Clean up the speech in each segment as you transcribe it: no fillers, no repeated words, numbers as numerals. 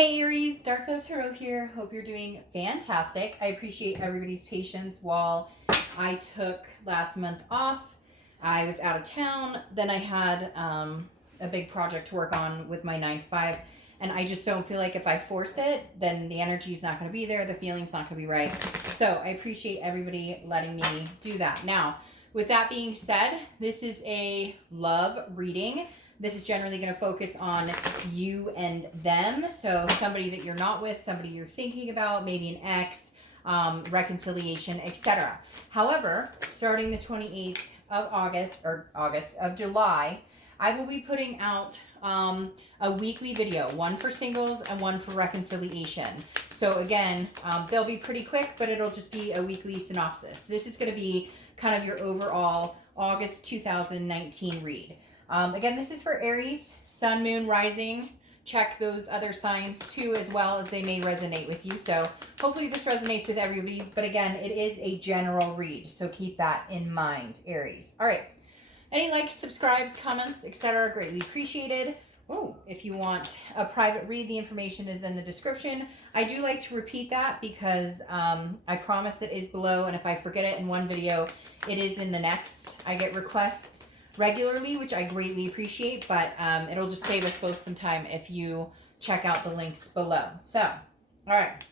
Hey Aries, Dark Dove Tarot here. Hope you're doing fantastic. I appreciate everybody's patience while I took last month off. I was out of town. Then I had a big project to work on with my 9 to 5. And I just don't feel like if I force it, then the energy's not going to be there. The feeling's not going to be right. So I appreciate everybody letting me do that. Now, with that being said, this is a love reading. This is generally going to focus on you and them. So somebody that you're not with, somebody you're thinking about, maybe an ex, reconciliation, etc. However, starting the 28th of July, I will be putting out a weekly video, one for singles and one for reconciliation. So again, they'll be pretty quick, but it'll just be a weekly synopsis. This is going to be kind of your overall August 2019 read. Again, this is for Aries, Sun, Moon, Rising. Check those other signs too, as well, as they may resonate with you. So hopefully this resonates with everybody. But again, it is a general read, so keep that in mind, Aries. All right. Any likes, subscribes, comments, etc. greatly appreciated. Oh, if you want a private read, the information is in the description. I do like to repeat that because I promise it is below, and if I forget it in one video, it is in the next. I get requests regularly, which I greatly appreciate, but it'll just save us both some time if you check out the links below. So, all right,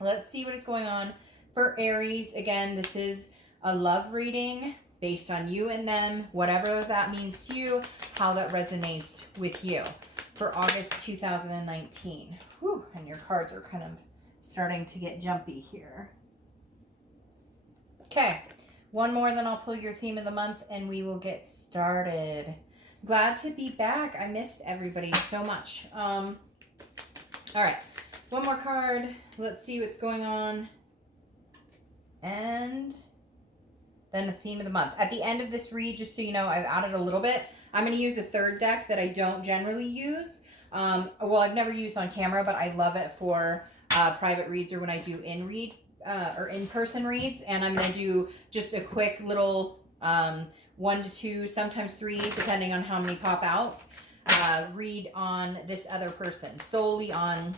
let's see what is going on for Aries. Again, this is a love reading based on you and them, whatever that means to you, how that resonates with you for August 2019. Whew, and your cards are kind of starting to get jumpy here. Okay. One more, then I'll pull your theme of the month and we will get started. Glad to be back. I missed everybody so much. All right. One more card. Let's see what's going on. And then the theme of the month. At the end of this read, just so you know, I've added a little bit. I'm going to use a third deck that I don't generally use. Well, I've never used on camera, but I love it for private reads or when I do or in-person reads, and I'm going to do just a quick little 1 to 2, sometimes 3, depending on how many pop out, read on this other person, solely on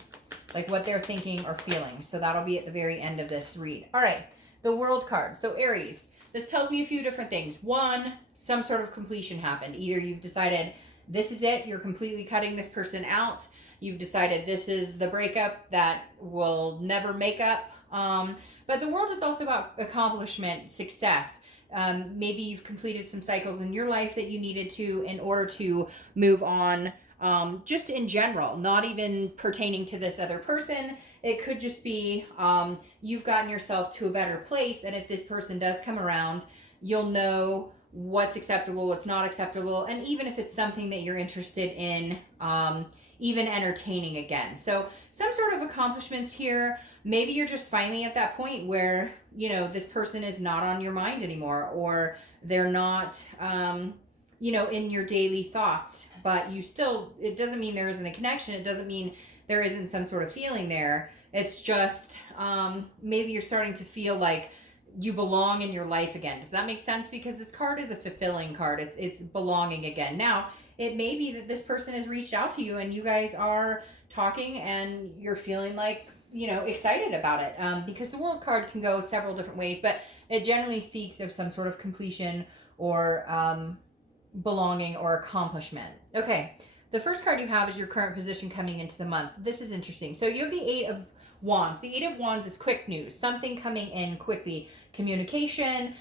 like what they're thinking or feeling. So that'll be at the very end of this read. All right, the World card. So Aries, this tells me a few different things. One, some sort of completion happened. Either you've decided this is it, you're completely cutting this person out. You've decided this is the breakup that will never make up. But the World is also about accomplishment, success. Maybe you've completed some cycles in your life that you needed to in order to move on, just in general, not even pertaining to this other person. It could just be you've gotten yourself to a better place, and if this person does come around, you'll know what's acceptable, what's not acceptable, and even if it's something that you're interested in, even entertaining again. So some sort of accomplishments here. Maybe you're just finally at that point where, you know, this person is not on your mind anymore, or they're not, you know, in your daily thoughts, but you still, it doesn't mean there isn't a connection. It doesn't mean there isn't some sort of feeling there. It's just, maybe you're starting to feel like you belong in your life again. Does that make sense? Because this card is a fulfilling card. It's belonging again. Now, it may be that this person has reached out to you and you guys are talking and you're feeling like, you know, excited about it, because the World card can go several different ways, but it generally speaks of some sort of completion or belonging or accomplishment. Okay, the first card you have is your current position coming into the month. This is interesting. So you have the 8 of Wands. The 8 of Wands is quick news, something coming in quickly, communication,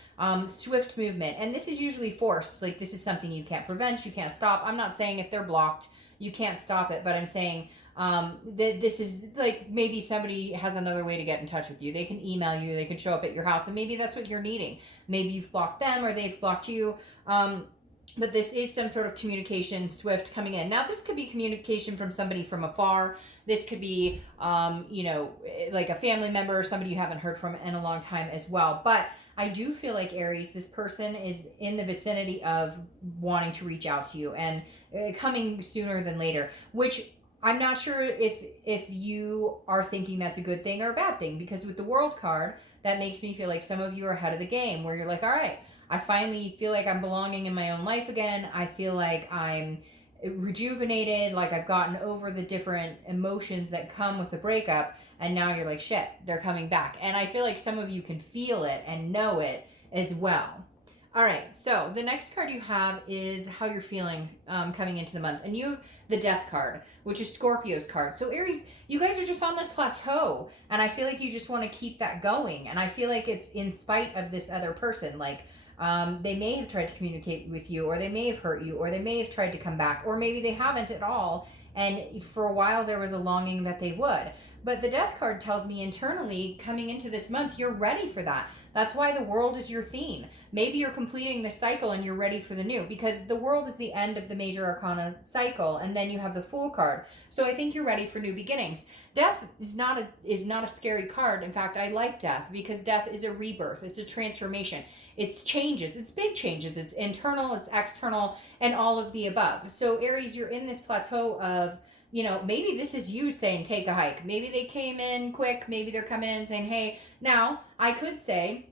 swift movement, and this is usually forced. Like, this is something you can't prevent, you can't stop. I'm not saying if they're blocked you can't stop it, but I'm saying this is like maybe somebody has another way to get in touch with you. They can email you, they can show up at your house, and maybe that's what you're needing. Maybe you've blocked them or they've blocked you. But this is some sort of communication swift coming in. Now, this could be communication from somebody from afar. This could be, you know, like a family member or somebody you haven't heard from in a long time as well. But I do feel like, Aries, this person is in the vicinity of wanting to reach out to you and coming sooner than later, which I'm not sure if you are thinking that's a good thing or a bad thing, because with the World card, that makes me feel like some of you are ahead of the game, where you're like, all right, I finally feel like I'm belonging in my own life again. I feel like I'm rejuvenated, like I've gotten over the different emotions that come with a breakup, and now you're like, shit, they're coming back. And I feel like some of you can feel it and know it as well. All right, so the next card you have is how you're feeling coming into the month. And you have the Death card, which is Scorpio's card. So Aries, you guys are just on this plateau, and I feel like you just want to keep that going. And I feel like it's in spite of this other person. Like, they may have tried to communicate with you, or they may have hurt you, or they may have tried to come back, or maybe they haven't at all. And for a while, there was a longing that they would. But the Death card tells me internally, coming into this month, you're ready for that. That's why the world is your theme. Maybe you're completing the cycle and you're ready for the new, because the world is the end of the major arcana cycle, and then you have the Fool card. So I think you're ready for new beginnings. Death is not a scary card. In fact, I like death because death is a rebirth. It's a transformation. It's changes. It's big changes. It's internal, it's external, and all of the above. So Aries, you're in this plateau of, you know, maybe this is you saying, take a hike. Maybe they came in quick. Maybe they're coming in saying, hey. Now, I could say,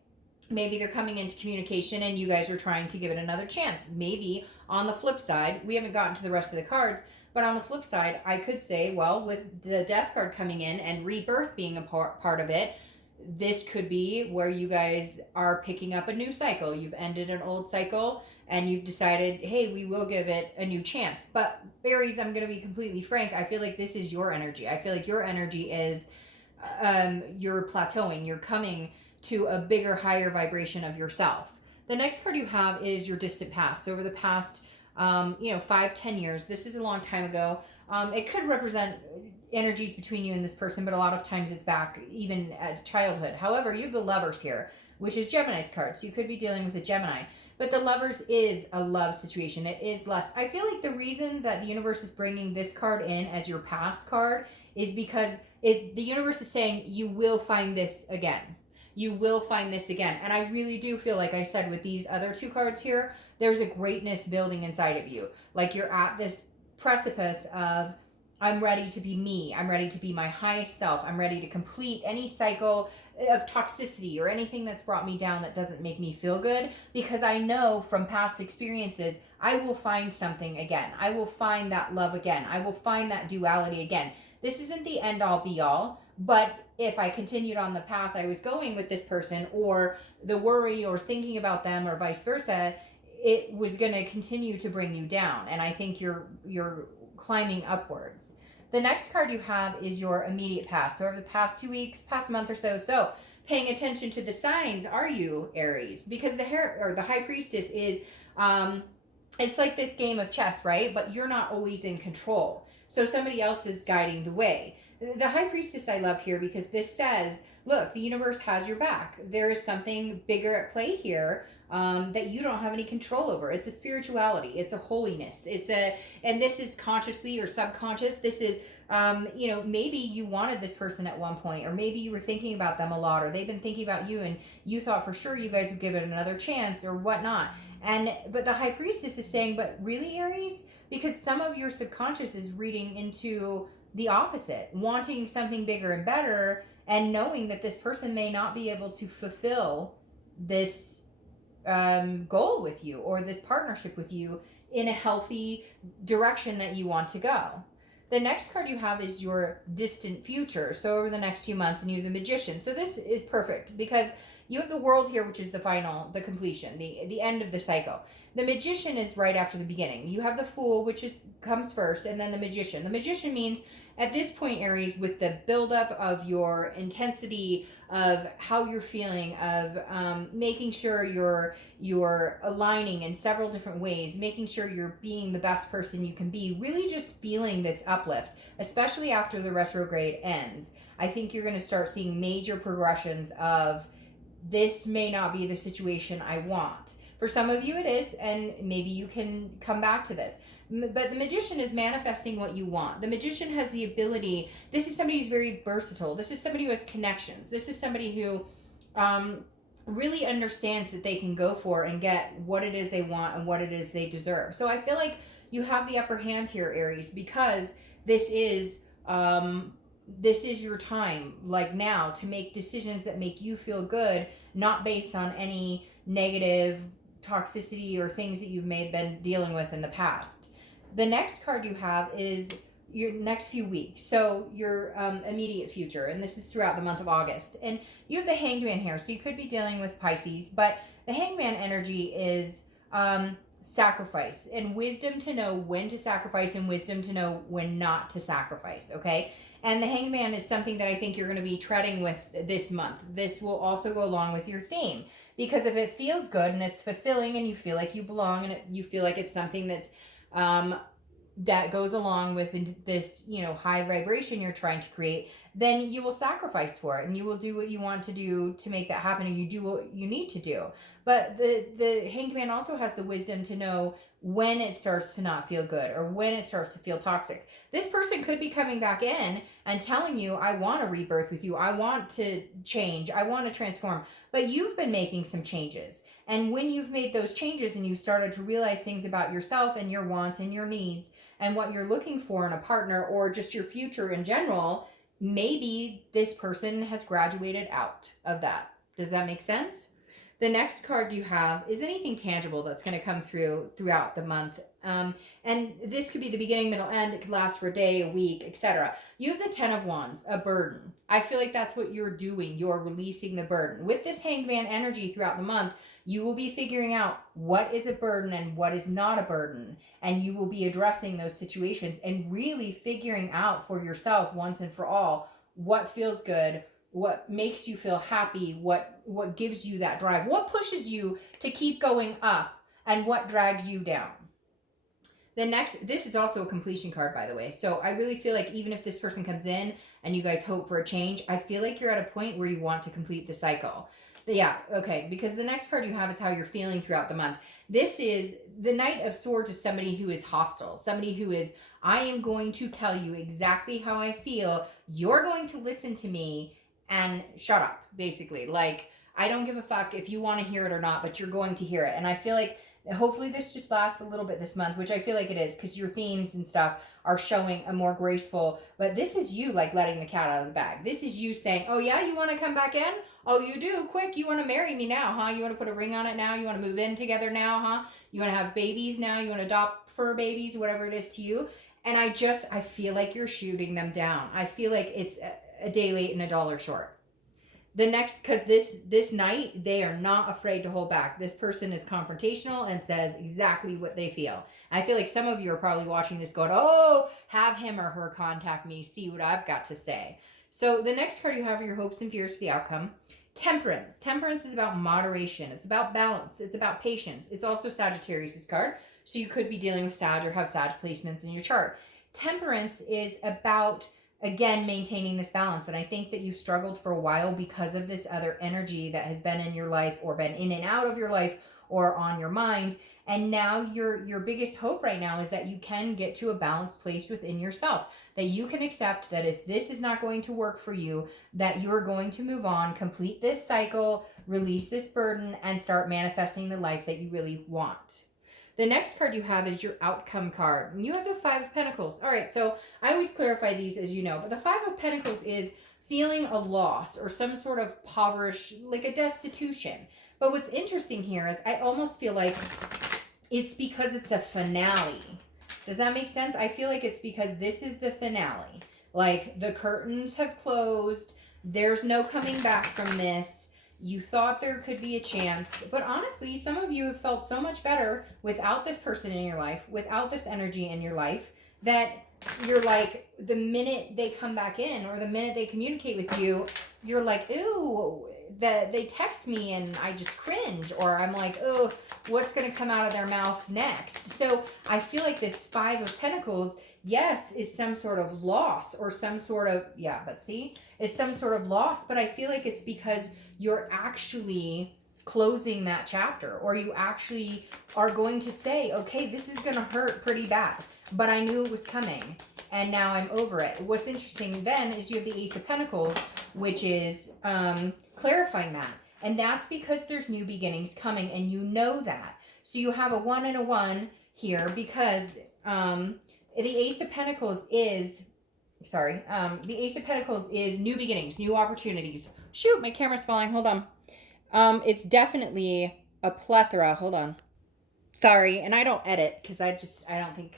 maybe they're coming into communication and you guys are trying to give it another chance. Maybe on the flip side, we haven't gotten to the rest of the cards, but on the flip side, I could say, well, with the Death card coming in and Rebirth being a part of it, this could be where you guys are picking up a new cycle. You've ended an old cycle and you've decided, hey, we will give it a new chance. But Aries, I'm going to be completely frank. I feel like this is your energy. I feel like your energy is you're plateauing. You're coming to a bigger, higher vibration of yourself. The next card you have is your distant past. So over the past, 5-10 years, this is a long time ago. It could represent energies between you and this person, but a lot of times it's back even at childhood. However, you have the Lovers here, which is Gemini's card. So you could be dealing with a Gemini. But the Lovers is a love situation. It is lust. I feel like the reason that the universe is bringing this card in as your past card is because the universe is saying you will find this again. You will find this again. And I really do feel like I said with these other two cards here, there's a greatness building inside of you. Like you're at this precipice of, I'm ready to be me. I'm ready to be my highest self. I'm ready to complete any cycle of toxicity or anything that's brought me down that doesn't make me feel good, because I know from past experiences, I will find something again. I will find that love again. I will find that duality again. This isn't the end all be all, but if I continued on the path I was going with this person, or the worry or thinking about them or vice versa, it was going to continue to bring you down. And I think you're climbing upwards. The next card you have is your immediate past. So over the past 2 weeks, past month or so, paying attention to the signs, are you, Aries? Because the High Priestess is, it's like this game of chess, right? But you're not always in control. So somebody else is guiding the way. The High Priestess I love here because this says, look, the universe has your back. There is something bigger at play here that you don't have any control over. It's a spirituality. It's a holiness. And this is consciously or subconscious. This is, maybe you wanted this person at one point, or maybe you were thinking about them a lot, or they've been thinking about you and you thought for sure you guys would give it another chance or whatnot. But the High Priestess is saying, but really, Aries? Because some of your subconscious is reading into the opposite, wanting something bigger and better, and knowing that this person may not be able to fulfill this goal with you or this partnership with you in a healthy direction that you want to go. The next card you have is your distant future. So over the next few months, and you have the Magician. So this is perfect because you have the World here, which is the completion, the end of the cycle. The Magician is right after the beginning. You have the Fool, which comes first, and then the Magician. The Magician means at this point, Aries, with the buildup of your intensity, of how you're feeling, of making sure you're aligning in several different ways, making sure you're being the best person you can be, really just feeling this uplift, especially after the retrograde ends. I think you're going to start seeing major progressions of, this may not be the situation I want. For some of you it is, and maybe you can come back to this. But the Magician is manifesting what you want. The Magician has the ability, this is somebody who's very versatile. This is somebody who has connections. This is somebody who really understands that they can go for and get what it is they want and what it is they deserve. So I feel like you have the upper hand here, Aries, because this is your time, like now, to make decisions that make you feel good, not based on any negative toxicity or things that you may have been dealing with in the past. The next card you have is your next few weeks. So your immediate future. And this is throughout the month of August. And you have the Hanged Man here. So you could be dealing with Pisces. But the Hanged Man energy is sacrifice and wisdom to know when to sacrifice and wisdom to know when not to sacrifice. Okay. And the Hanged Man is something that I think you're going to be treading with this month. This will also go along with your theme. Because if it feels good and it's fulfilling and you feel like you belong and you feel like it's something that's that goes along with this, you know, high vibration you're trying to create, then you will sacrifice for it and you will do what you want to do to make that happen, and you do what you need to do. But the Hanged Man also has the wisdom to know when it starts to not feel good or when it starts to feel toxic. This person could be coming back in and telling you, I want to rebirth with you. I want to change. I want to transform. But you've been making some changes. And when you've made those changes and you've started to realize things about yourself and your wants and your needs and what you're looking for in a partner or just your future in general, maybe this person has graduated out of that. Does that make sense? The next card you have is anything tangible that's going to come throughout the month. And this could be the beginning, middle, end. It could last for a day, a week, etc. You have the 10 of Wands, a burden. I feel like that's what you're doing. You're releasing the burden. With this Hanged Man energy throughout the month, you will be figuring out what is a burden and what is not a burden. And you will be addressing those situations and really figuring out for yourself once and for all what feels good, what makes you feel happy, what gives you that drive, what pushes you to keep going up, and what drags you down. The next, this is also a completion card, by the way. So I really feel like even if this person comes in and you guys hope for a change, I feel like you're at a point where you want to complete the cycle. Yeah, okay, because the next card you have is how you're feeling throughout the month. This is the Knight of Swords, is somebody who is hostile, somebody who is, I am going to tell you exactly how I feel. You're going to listen to me and shut up, basically. Like, I don't give a fuck if you want to hear it or not, but you're going to hear it. And I feel like hopefully this just lasts a little bit this month, which I feel like it is, because your themes and stuff are showing a more graceful, but this is you like letting the cat out of the bag. This is you saying, oh yeah, you want to come back in? Oh, you do? Quick, you want to marry me now, huh? You want to put a ring on it now? You want to move in together now, huh? You want to have babies now? You want to adopt fur babies, whatever it is to you. And I feel like you're shooting them down. I feel like it's a day late and a dollar short. The next, because this night, they are not afraid to hold back. This person is confrontational and says exactly what they feel. I feel like some of you are probably watching this going, oh, have him or her contact me, see what I've got to say. So the next card you have are your hopes and fears for the outcome. Temperance. Temperance is about moderation. It's about balance. It's about patience. It's also Sagittarius' card. So you could be dealing with Sag or have Sag placements in your chart. Temperance is about, again, maintaining this balance. And I think that you've struggled for a while because of this other energy that has been in your life or been in and out of your life or on your mind. And now your biggest hope right now is that you can get to a balanced place within yourself, that you can accept that if this is not going to work for you, that you're going to move on, complete this cycle, release this burden, and start manifesting the life that you really want. The next card you have is your outcome card. And you have the 5 of Pentacles. All right, so I always clarify these, as you know, but the 5 of Pentacles is feeling a loss or some sort of impoverished, like a destitution. But what's interesting here is I almost feel like it's because it's a finale. Does that make sense? I feel like it's because this is the finale. Like, the curtains have closed. There's no coming back from this. You thought there could be a chance, but honestly, some of you have felt so much better without this person in your life, without this energy in your life, that you're like, the minute they come back in or the minute they communicate with you, you're like, ooh, they text me and I just cringe, or I'm like, oh, what's going to come out of their mouth next? So I feel like this 5 of Pentacles, yes, is some sort of loss or some sort of, yeah, but see, it's some sort of loss, but I feel like it's because you're actually closing that chapter, or you actually are going to say, okay, this is going to hurt pretty bad, but I knew it was coming and now I'm over it. What's interesting then is you have the Ace of Pentacles, which is clarifying that. And that's because there's new beginnings coming and you know that. So you have a 1 and a 1 here because the Ace of Pentacles is, the Ace of Pentacles is new beginnings, new opportunities. Shoot, my camera's falling. Hold on. It's definitely a plethora. Hold on. Sorry. And I don't edit because I don't think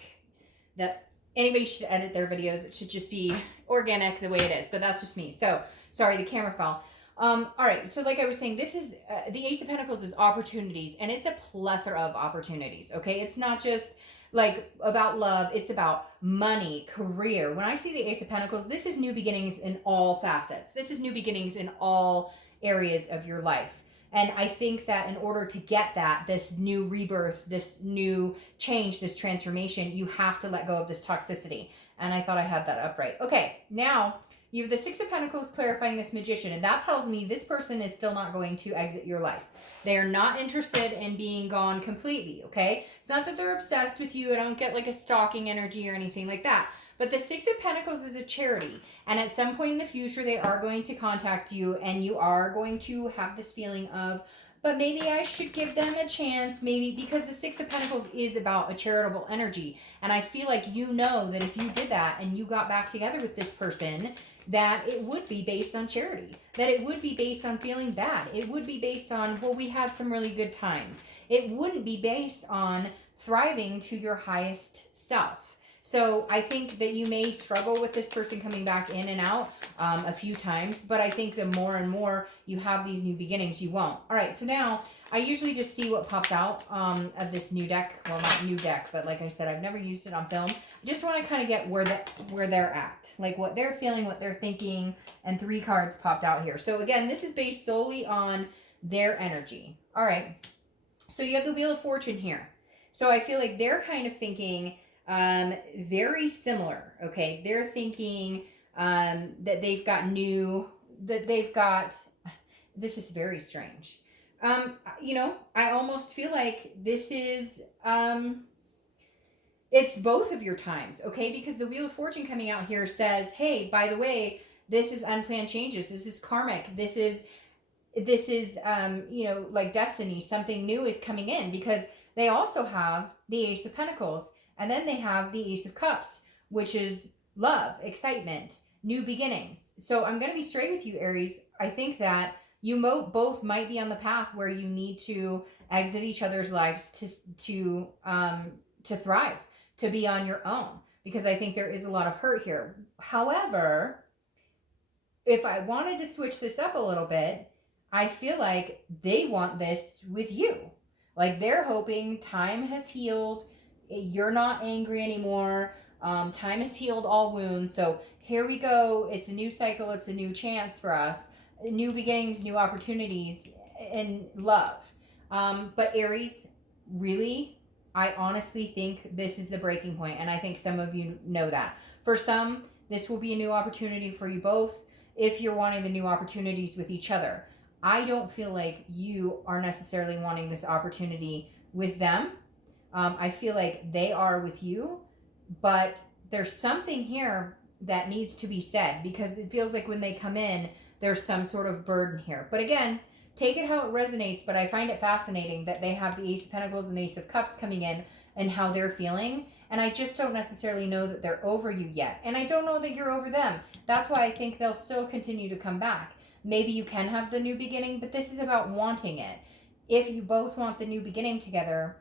that anybody should edit their videos. It should just be organic the way it is, but that's just me. So, sorry, the camera fell. All right, so like I was saying, this is, the Ace of Pentacles is opportunities, and it's a plethora of opportunities, okay? It's not just like about love, it's about money, career. When I see the Ace of Pentacles, this is new beginnings in all facets. This is new beginnings in all areas of your life. And I think that in order to get that, this new rebirth, this new change, this transformation, you have to let go of this toxicity. And I thought I had that up right. Okay, now you have the Six of Pentacles clarifying this Magician, and that tells me this person is still not going to exit your life. They are not interested in being gone completely, okay? It's not that they're obsessed with you. I don't get like a stalking energy or anything like that. But the Six of Pentacles is a charity, and at some point in the future, they are going to contact you, and you are going to have this feeling of, but maybe I should give them a chance, maybe, because the Six of Pentacles is about a charitable energy. And I feel like you know that if you did that and you got back together with this person, that it would be based on charity, that it would be based on feeling bad. It would be based on, well, we had some really good times. It wouldn't be based on thriving to your highest self. So I think that you may struggle with this person coming back in and out a few times, but I think the more and more you have these new beginnings, you won't. All right, so now I usually just see what pops out of this new deck. Well, not new deck, but like I said, I've never used it on film. I just want to kind of get where they're at, like what they're feeling, what they're thinking, and 3 cards popped out here. So again, this is based solely on their energy. All right, so you have the Wheel of Fortune here. So I feel like they're kind of thinking very similar, okay? They're thinking that they've got this is very strange. You know, I almost feel like this is, it's both of your times, okay? Because the Wheel of Fortune coming out here says, hey, by the way, this is unplanned changes. This is karmic. This is, you know, like destiny. Something new is coming in, because they also have the Ace of Pentacles. And then they have the Ace of Cups, which is love, excitement, new beginnings. So I'm going to be straight with you, Aries. I think that you both might be on the path where you need to exit each other's lives to thrive, to be on your own, because I think there is a lot of hurt here. However, if I wanted to switch this up a little bit, I feel like they want this with you. Like they're hoping time has healed. You're not angry anymore. Time has healed all wounds. So here we go. It's a new cycle. It's a new chance for us. New beginnings, new opportunities, and love. But Aries, really, I honestly think this is the breaking point. And I think some of you know that. For some, this will be a new opportunity for you both if you're wanting the new opportunities with each other. I don't feel like you are necessarily wanting this opportunity with them. I feel like they are with you, but there's something here that needs to be said, because it feels like when they come in, there's some sort of burden here. But again, take it how it resonates, but I find it fascinating that they have the Ace of Pentacles and Ace of Cups coming in and how they're feeling. And I just don't necessarily know that they're over you yet. And I don't know that you're over them. That's why I think they'll still continue to come back. Maybe you can have the new beginning, but this is about wanting it. If you both want the new beginning together,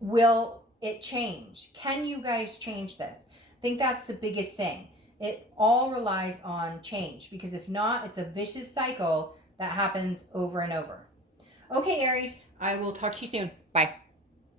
will it change? Can you guys change this? I think that's the biggest thing. It all relies on change, because if not, it's a vicious cycle that happens over and over. Okay, Aries, I will talk to you soon. Bye.